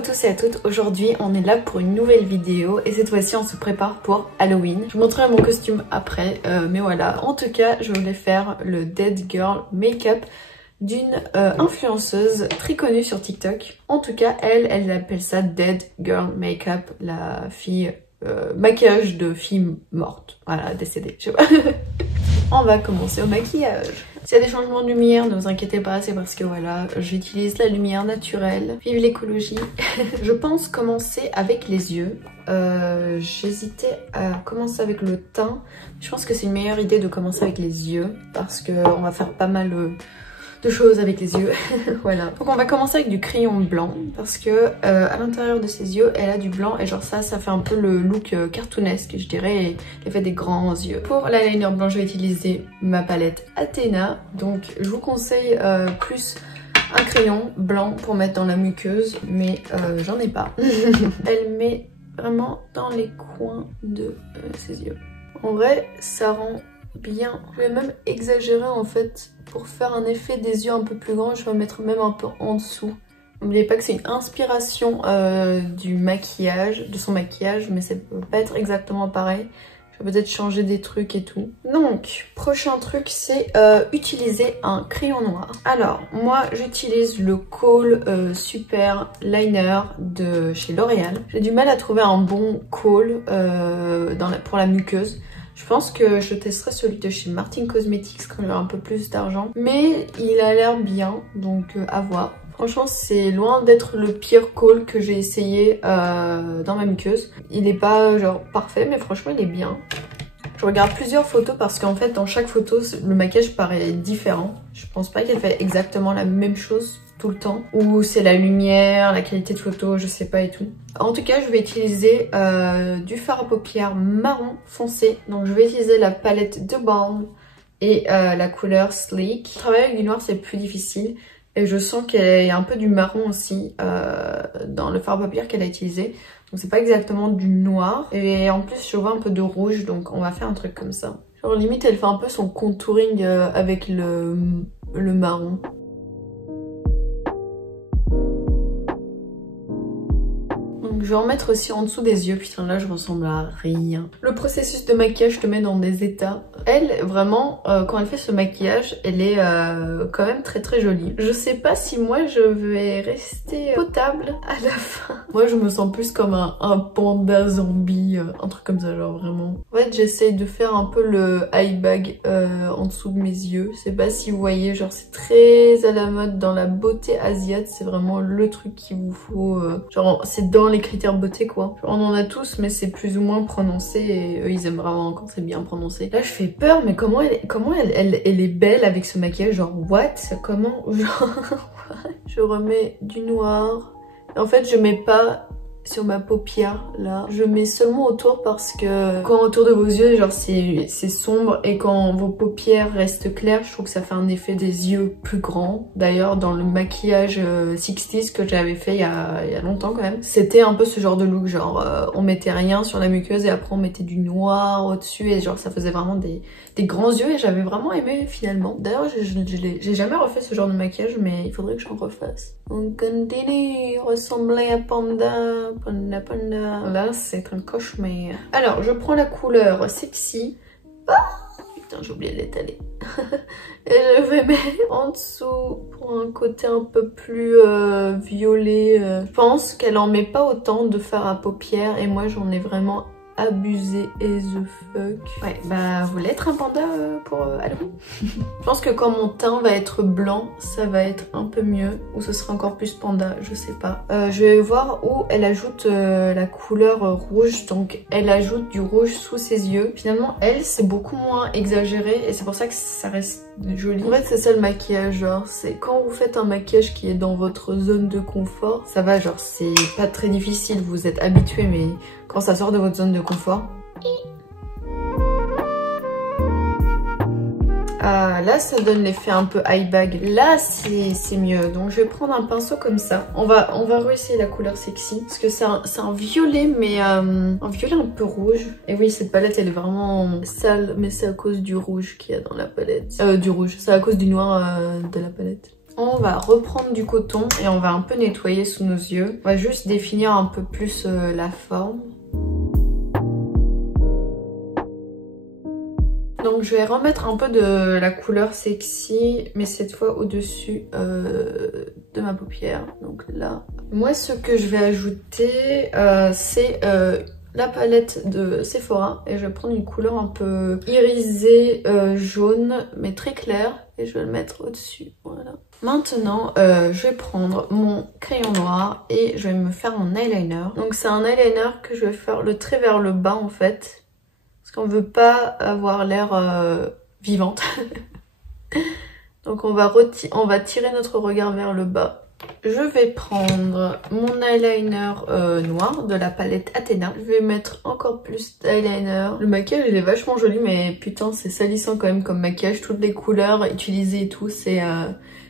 à tous et à toutes, aujourd'hui on est là pour une nouvelle vidéo et cette fois-ci on se prépare pour Halloween. Je vous montrerai mon costume après, mais voilà. En tout cas, je voulais faire le Dead Girl Makeup d'une influenceuse très connue sur TikTok. En tout cas, elle appelle ça Dead Girl Makeup, la fille... maquillage de fille morte, voilà, décédée, je sais pas. On va commencer au maquillage. S'il y a des changements de lumière, ne vous inquiétez pas, c'est parce que voilà, j'utilise la lumière naturelle. Vive l'écologie. Je pense commencer avec les yeux. J'hésitais à commencer avec le teint. Je pense que c'est une meilleure idée de commencer avec les yeux parce qu'on va faire pas mal de choses avec les yeux. Voilà. Donc on va commencer avec du crayon blanc parce que à l'intérieur de ses yeux elle a du blanc et genre ça fait un peu le look cartoonesque je dirais, et l'effet des grands yeux. Pour l'eyeliner blanc je vais utiliser ma palette Athena, donc je vous conseille plus un crayon blanc pour mettre dans la muqueuse, mais j'en ai pas. Elle met vraiment dans les coins de ses yeux. En vrai ça rend bien. Je vais même exagérer en fait pour faire un effet des yeux un peu plus grand. Je vais mettre même un peu en dessous. N'oubliez pas que c'est une inspiration du maquillage, de son maquillage, mais ça peut pas être exactement pareil. Je vais peut-être changer des trucs et tout. Donc, prochain truc, c'est utiliser un crayon noir. Alors, moi, j'utilise le Kohl Super Liner de chez L'Oréal. J'ai du mal à trouver un bon Kohl pour la muqueuse. Je pense que je testerai celui de chez Martin Cosmetics quand j'aurai un peu plus d'argent. Mais il a l'air bien, donc à voir. Franchement, c'est loin d'être le pire Kohl que j'ai essayé dans ma muqueuse. Il est pas genre parfait, mais franchement il est bien. Je regarde plusieurs photos parce qu'en fait dans chaque photo le maquillage paraît différent. Je pense pas qu'elle fait exactement la même chose tout le temps, ou c'est la lumière, la qualité de photo, je sais pas et tout. En tout cas, je vais utiliser du fard à paupières marron foncé. Donc je vais utiliser la palette de Balm et la couleur Sleek. Travailler avec du noir c'est plus difficile et je sens qu'il y a un peu du marron aussi dans le fard à paupières qu'elle a utilisé. Donc c'est pas exactement du noir, et en plus je vois un peu de rouge, donc on va faire un truc comme ça. Genre limite elle fait un peu son contouring avec le marron. Je vais en mettre aussi en dessous des yeux. Putain, là je ressemble à rien. Le processus de maquillage te met dans des états. Elle, vraiment, quand elle fait ce maquillage, elle est quand même très très jolie. Je sais pas si moi je vais rester potable à la fin. Moi je me sens plus comme un panda zombie, un truc comme ça, genre vraiment. En fait j'essaye de faire un peu le eye bag en dessous de mes yeux. Je sais pas si vous voyez, genre c'est très à la mode dans la beauté asiatique. C'est vraiment le truc qu'il vous faut. Genre c'est dans les critères beauté quoi. Genre, on en a tous mais c'est plus ou moins prononcé et eux ils aiment vraiment quand c'est bien prononcé. Là je fais peur, mais comment elle est belle avec ce maquillage, genre what? Comment? Genre je remets du noir. En fait je mets pas sur ma paupière là, je mets seulement autour parce que quand autour de vos yeux genre c'est sombre, et quand vos paupières restent claires je trouve que ça fait un effet des yeux plus grand. D'ailleurs dans le maquillage 60s que j'avais fait il y a longtemps quand même, c'était un peu ce genre de look, genre on mettait rien sur la muqueuse et après on mettait du noir au dessus et genre ça faisait vraiment des grands yeux, et j'avais vraiment aimé finalement. D'ailleurs j'ai jamais refait ce genre de maquillage, mais il faudrait que j'en refasse. On continue, ressembler à panda. Là c'est un cauchemar. Alors je prends la couleur Sexy. Putain j'ai oublié de l'étaler. Et je vais mettre en dessous pour un côté un peu plus violet. Je pense qu'elle en met pas autant de fard à paupières et moi j'en ai vraiment abusé as the fuck. Ouais bah vous voulez être un panda pour Halloween? Je pense que quand mon teint va être blanc ça va être un peu mieux, ou ce sera encore plus panda, je sais pas. Je vais voir où elle ajoute la couleur rouge, donc elle ajoute du rouge sous ses yeux. Finalement elle c'est beaucoup moins exagéré et c'est pour ça que ça reste joli. En fait c'est ça le maquillage, genre c'est quand vous faites un maquillage qui est dans votre zone de confort, ça va, genre c'est pas très difficile, vous êtes habitué, mais quand ça sort de votre zone de confort. Là ça donne l'effet un peu eye bag, là c'est mieux, donc je vais prendre un pinceau comme ça. On va réessayer la couleur Sexy parce que c'est un violet, mais un violet un peu rouge. Et oui cette palette elle est vraiment sale, mais c'est à cause du rouge qu'il y a dans la palette, du rouge, c'est à cause du noir de la palette. On va reprendre du coton et on va un peu nettoyer sous nos yeux. On va juste définir un peu plus la forme. Donc je vais remettre un peu de la couleur sexy, mais cette fois au-dessus de ma paupière. Donc là, moi ce que je vais ajouter, c'est la palette de Sephora. Et je vais prendre une couleur un peu irisée, jaune, mais très claire. Et je vais le mettre au-dessus, voilà. Maintenant, je vais prendre mon crayon noir et je vais me faire mon eyeliner. Donc c'est un eyeliner que je vais faire le trait vers le bas en fait. Parce qu'on veut pas avoir l'air vivante. Donc on va tirer notre regard vers le bas. Je vais prendre mon eyeliner noir de la palette Athena. Je vais mettre encore plus d'eyeliner. Le maquillage il est vachement joli mais putain c'est salissant quand même comme maquillage. Toutes les couleurs utilisées et tout c'est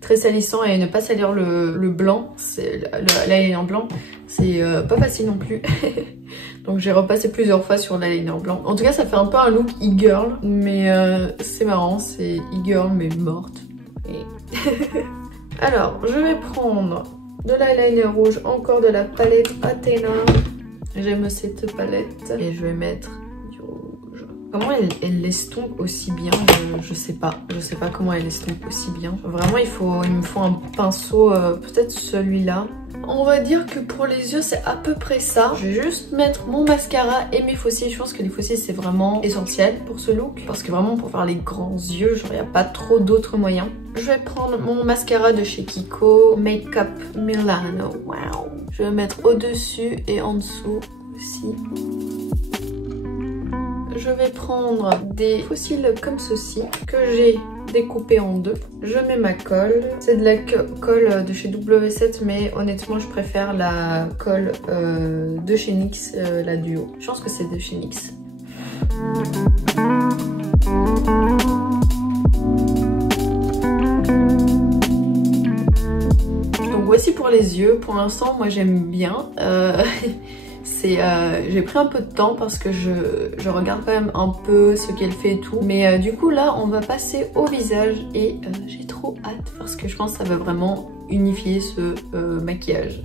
très salissant et ne pas salir le blanc. L'eyeliner blanc c'est pas facile non plus. Donc j'ai repassé plusieurs fois sur l'eyeliner blanc. En tout cas ça fait un peu un look e-girl. Mais c'est marrant, c'est e-girl mais morte. Et... Alors, je vais prendre de l'eyeliner rouge, encore de la palette Athena. J'aime cette palette. Et je vais mettre du rouge. Comment elle l'estompe aussi bien, je sais pas. Je sais pas comment elle estompe aussi bien. Vraiment, il me faut un pinceau, peut-être celui-là. On va dire que pour les yeux, c'est à peu près ça. Je vais juste mettre mon mascara et mes faux cils. Je pense que les faux cils, c'est vraiment essentiel pour ce look. Parce que vraiment, pour faire les grands yeux, genre, il n'y a pas trop d'autres moyens. Je vais prendre mon mascara de chez Kiko, Makeup Milano. Wow. Je vais mettre au-dessus et en dessous aussi. Je vais prendre des faux cils comme ceci, que j'ai découpé en deux. Je mets ma colle. C'est de la colle de chez W7, mais honnêtement, je préfère la colle de chez NYX, la Duo. Je pense que c'est de chez NYX. Donc voici pour les yeux. Pour l'instant, moi j'aime bien. J'ai pris un peu de temps parce que je regarde quand même un peu ce qu'elle fait et tout. Mais du coup là on va passer au visage et j'ai trop hâte parce que je pense que ça va vraiment unifier ce maquillage.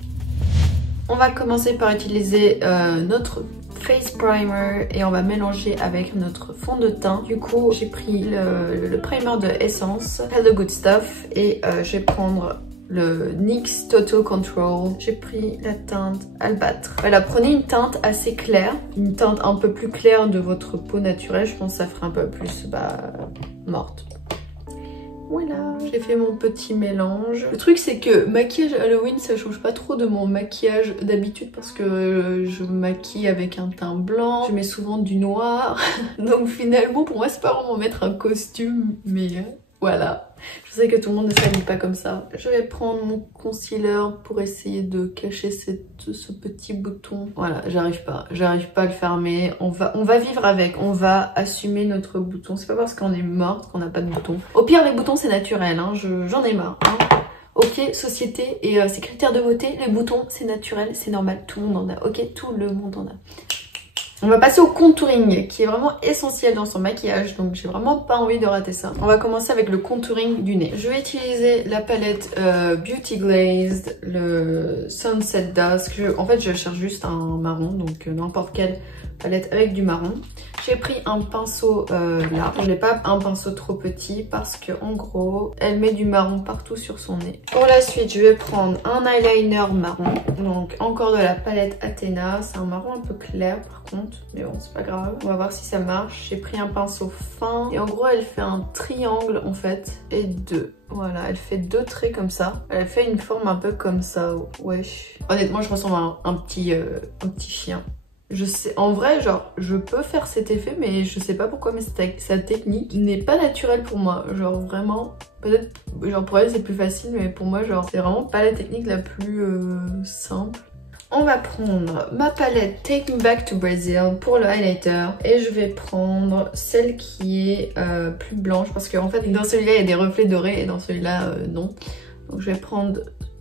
On va commencer par utiliser notre face primer et on va mélanger avec notre fond de teint. Du coup j'ai pris le primer de Essence, Hello Good Stuff, et je vais prendre le NYX Total Control. J'ai pris la teinte Albâtre. Voilà, prenez une teinte assez claire, une teinte un peu plus claire de votre peau naturelle. Je pense que ça ferait un peu plus morte. Voilà, j'ai fait mon petit mélange. Le truc c'est que maquillage Halloween ça change pas trop de mon maquillage d'habitude parce que je me maquille avec un teint blanc, je mets souvent du noir. Donc finalement pour moi c'est pas vraiment mettre un costume, mais voilà. Je sais que tout le monde ne s'habille pas comme ça. Je vais prendre mon concealer pour essayer de cacher ce petit bouton. Voilà, j'arrive pas à le fermer. On va vivre avec, on va assumer notre bouton. C'est pas parce qu'on est morte qu'on n'a pas de bouton. Au pire, les boutons c'est naturel, hein. J'en ai marre. Hein. Ok, société et ses critères de beauté, les boutons c'est naturel, c'est normal, tout le monde en a. Ok, tout le monde en a. On va passer au contouring qui est vraiment essentiel dans son maquillage, donc j'ai vraiment pas envie de rater ça. On va commencer avec le contouring du nez. Je vais utiliser la palette Beauty Glazed, le Sunset Dusk. En fait je cherche juste un marron, donc n'importe quelle palette avec du marron. J'ai pris un pinceau là, je n'ai pas un pinceau trop petit parce que en gros elle met du marron partout sur son nez. Pour la suite je vais prendre un eyeliner marron, donc encore de la palette Athena. C'est un marron un peu clair par contre, mais bon c'est pas grave, on va voir si ça marche. J'ai pris un pinceau fin et en gros elle fait un triangle en fait et deux. Voilà, elle fait deux traits comme ça. Elle fait une forme un peu comme ça, wesh. Honnêtement je ressemble à un petit chien. Je sais, en vrai, genre, je peux faire cet effet, mais je sais pas pourquoi, mais sa technique n'est pas naturelle pour moi. Genre, vraiment, peut-être, genre, pour elle, c'est plus facile, mais pour moi, genre, c'est vraiment pas la technique la plus simple. On va prendre ma palette Take Me Back to Brazil pour le highlighter. Et je vais prendre celle qui est plus blanche, parce qu'en fait, dans celui-là, il y a des reflets dorés, et dans celui-là, non. Donc, je vais prendre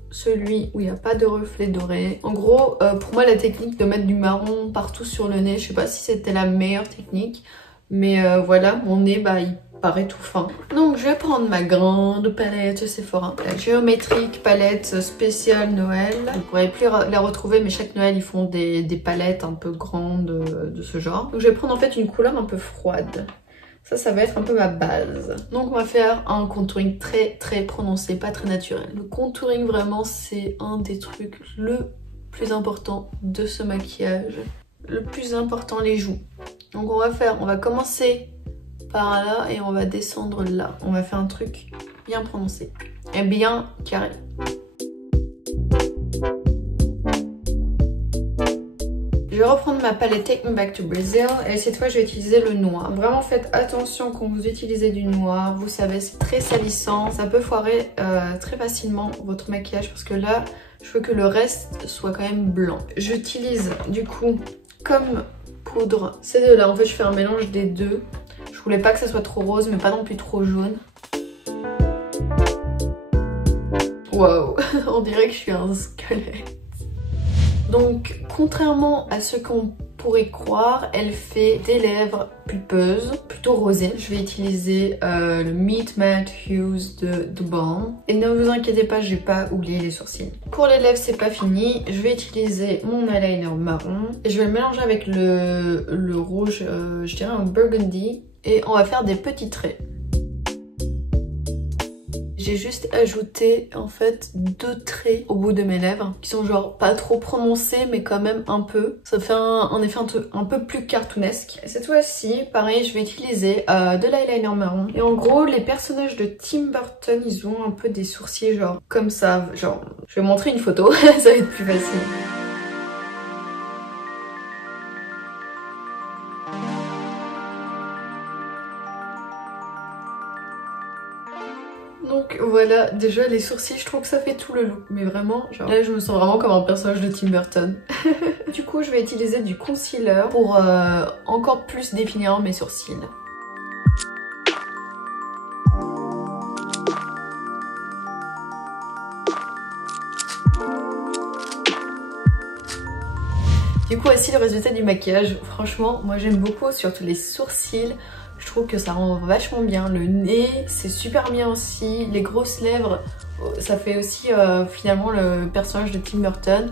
celui où il n'y a pas de reflet doré. En gros, pour moi, la technique de mettre du marron partout sur le nez, je sais pas si c'était la meilleure technique. Mais voilà, mon nez, bah, paraît tout fin. Donc je vais prendre ma grande palette Sephora, la géométrique palette spéciale Noël. Vous ne pourrez plus la retrouver, mais chaque Noël ils font des palettes un peu grandes de ce genre. Donc je vais prendre en fait une couleur un peu froide. Ça va être un peu ma base. Donc on va faire un contouring très prononcé, pas très naturel. Le contouring vraiment c'est un des trucs le plus important de ce maquillage. Le plus important, les joues. Donc on va commencer par là et on va descendre là. On va faire un truc bien prononcé et bien carré. Je vais reprendre ma palette Take Me Back to Brazil et cette fois je vais utiliser le noir. Vraiment faites attention quand vous utilisez du noir, vous savez c'est très salissant, ça peut foirer très facilement votre maquillage parce que là je veux que le reste soit quand même blanc. J'utilise du coup comme poudre ces deux là, en fait je fais un mélange des deux. Je voulais pas que ça soit trop rose mais pas non plus trop jaune. Waouh, on dirait que je suis un squelette. Donc, contrairement à ce qu'on pourrait croire, elle fait des lèvres pulpeuses, plutôt rosées. Je vais utiliser le Meet Matte Hues de The Balm. Et ne vous inquiétez pas, j'ai pas oublié les sourcils. Pour les lèvres, c'est pas fini. Je vais utiliser mon eyeliner marron. Et je vais le mélanger avec le rouge, je dirais un burgundy. Et on va faire des petits traits. J'ai juste ajouté en fait 2 traits au bout de mes lèvres qui sont genre pas trop prononcés mais quand même un peu. Ça fait un effet un peu plus cartoonesque. Et cette fois-ci, pareil, je vais utiliser de l'eyeliner marron. Et en gros, les personnages de Tim Burton, ils ont un peu des sourcils genre comme ça. Genre, je vais montrer une photo, ça va être plus facile. Donc voilà, déjà les sourcils, je trouve que ça fait tout le look. Mais vraiment, genre là je me sens vraiment comme un personnage de Tim Burton. Du coup je vais utiliser du concealer pour encore plus définir mes sourcils. Du coup voici le résultat du maquillage. Franchement moi j'aime beaucoup, surtout les sourcils. Je trouve que ça rend vachement bien. Le nez, c'est super bien aussi. Les grosses lèvres, ça fait aussi finalement le personnage de Tim Burton.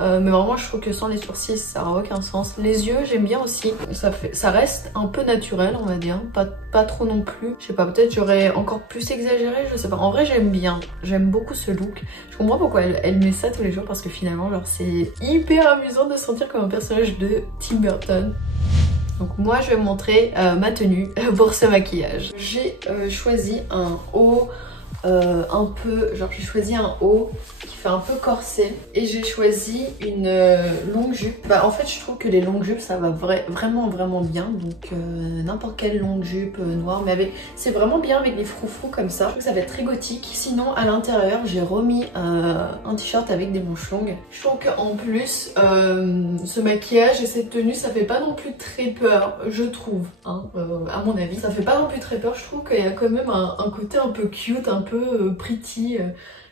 Mais vraiment, je trouve que sans les sourcils, ça n'a aucun sens. Les yeux, j'aime bien aussi. Ça reste un peu naturel, on va dire. Pas trop non plus. Je sais pas, peut-être j'aurais encore plus exagéré, je sais pas. En vrai, j'aime bien. J'aime beaucoup ce look. Je comprends pourquoi elle met ça tous les jours parce que finalement, genre, c'est hyper amusant de se sentir comme un personnage de Tim Burton. Donc moi je vais vous montrer ma tenue pour ce maquillage. J'ai choisi un haut j'ai choisi un haut qui fait un peu corset et j'ai choisi une longue jupe. Bah en fait je trouve que les longues jupes ça va vraiment bien, donc n'importe quelle longue jupe noire, mais c'est vraiment bien avec des froufrous comme ça. Je trouve que ça va être très gothique. Sinon à l'intérieur j'ai remis un t-shirt avec des manches longues. Je trouve qu'en plus ce maquillage et cette tenue ça fait pas non plus très peur, je trouve, hein, à mon avis. Ça fait pas non plus très peur, je trouve qu'il y a quand même un côté un peu cute, un peu pretty.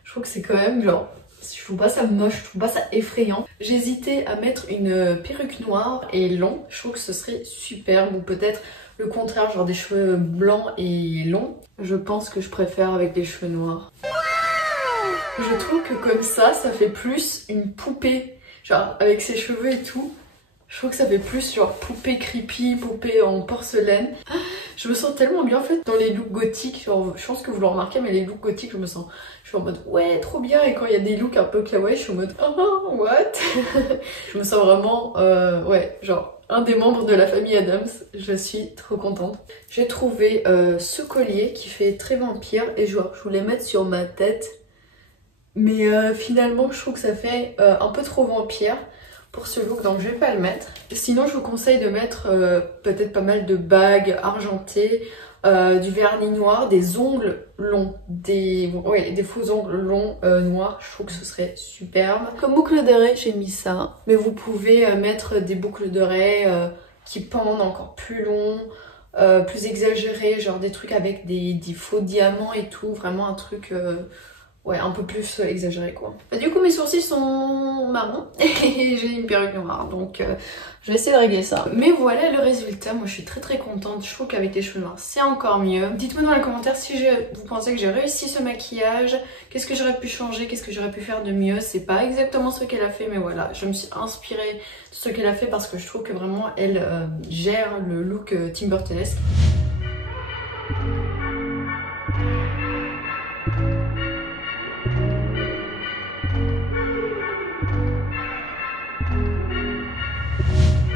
Je trouve que c'est quand même genre, je trouve pas ça moche, je trouve pas ça effrayant. J'hésitais à mettre une perruque noire et long, je trouve que ce serait superbe, ou peut-être le contraire, genre des cheveux blancs et longs. Je pense que je préfère avec des cheveux noirs. Je trouve que comme ça fait plus une poupée, genre avec ses cheveux et tout. Je trouve que ça fait plus genre poupée creepy, poupée en porcelaine. Je me sens tellement bien en fait dans les looks gothiques. Genre, je pense que vous le remarquez, mais les looks gothiques, je suis en mode ouais, trop bien. Et quand il y a des looks un peu kawaii, je suis en mode oh, what. Je me sens vraiment, ouais, genre un des membres de la famille Addams. Je suis trop contente. J'ai trouvé ce collier qui fait très vampire et genre, je voulais mettre sur ma tête. Mais finalement, je trouve que ça fait un peu trop vampire pour ce look, donc je vais pas le mettre. Sinon je vous conseille de mettre peut-être pas mal de bagues argentées, du vernis noir, des ongles longs, des faux ongles longs noirs. Je trouve que ce serait superbe. Comme boucle d'oreille j'ai mis ça, mais vous pouvez mettre des boucles d'oreilles qui pendent encore plus long, plus exagérées, genre des trucs avec des faux diamants et tout, vraiment un truc ouais, un peu plus exagéré quoi. Bah, du coup mes sourcils sont marrons et j'ai une perruque noire, donc je vais essayer de régler ça. Mais voilà le résultat, moi je suis très contente, je trouve qu'avec les cheveux noirs c'est encore mieux. Dites-moi dans les commentaires si vous pensez que j'ai réussi ce maquillage, qu'est-ce que j'aurais pu changer, qu'est-ce que j'aurais pu faire de mieux. C'est pas exactement ce qu'elle a fait mais voilà, je me suis inspirée de ce qu'elle a fait parce que je trouve que vraiment elle gère le look Tim Burtonesque.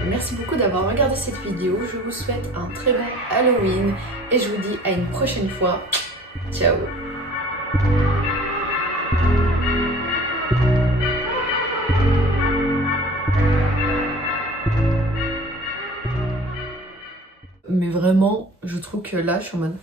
Merci beaucoup d'avoir regardé cette vidéo, je vous souhaite un très bon Halloween et je vous dis à une prochaine fois. Ciao. Mais vraiment, je trouve que là, je suis en mode...